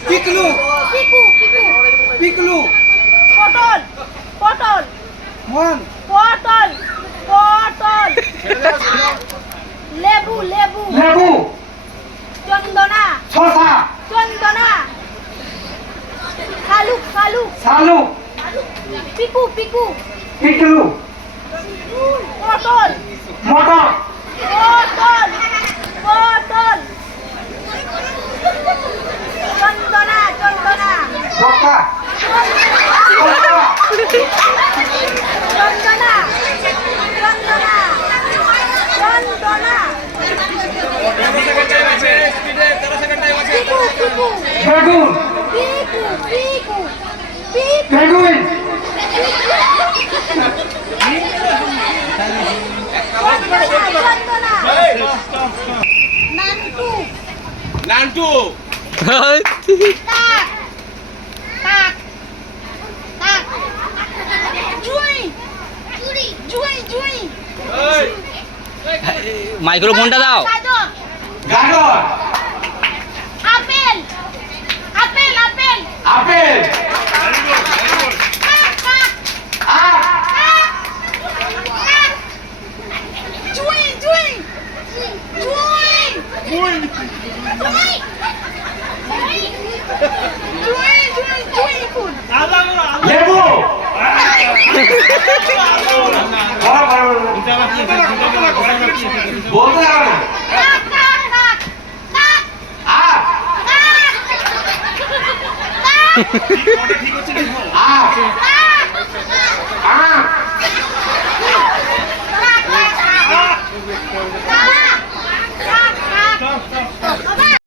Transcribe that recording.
পিকলু পিকু পিকু পিকলু পটল পটল মন পটল পটল লেবু লেবু লেবু চন্দনা শসা চন্দনা শালুক শালুক শালুক পিকু পিকু পিকলু পটল মটর পটল পটল চন্দনা চন্দনা শসা চন্দনা চন্দনা চন্দনা পিকু পিকু বেগুন পিকু পিকু পিকু বেগুন চন্দনা নান্টু নান্টু কাক কাক কাক জুই জুই জুই জুই মাইক্রোফোনটা দাও। গাজর গাজর আপেল আপেল আপেল আপেল কাক কাক আখ কাক জুই জুই জুই জুই জুই জুই জুই ফুল লেবু বলতে হবে কাক কাক কাক কাক আখ কাক আখ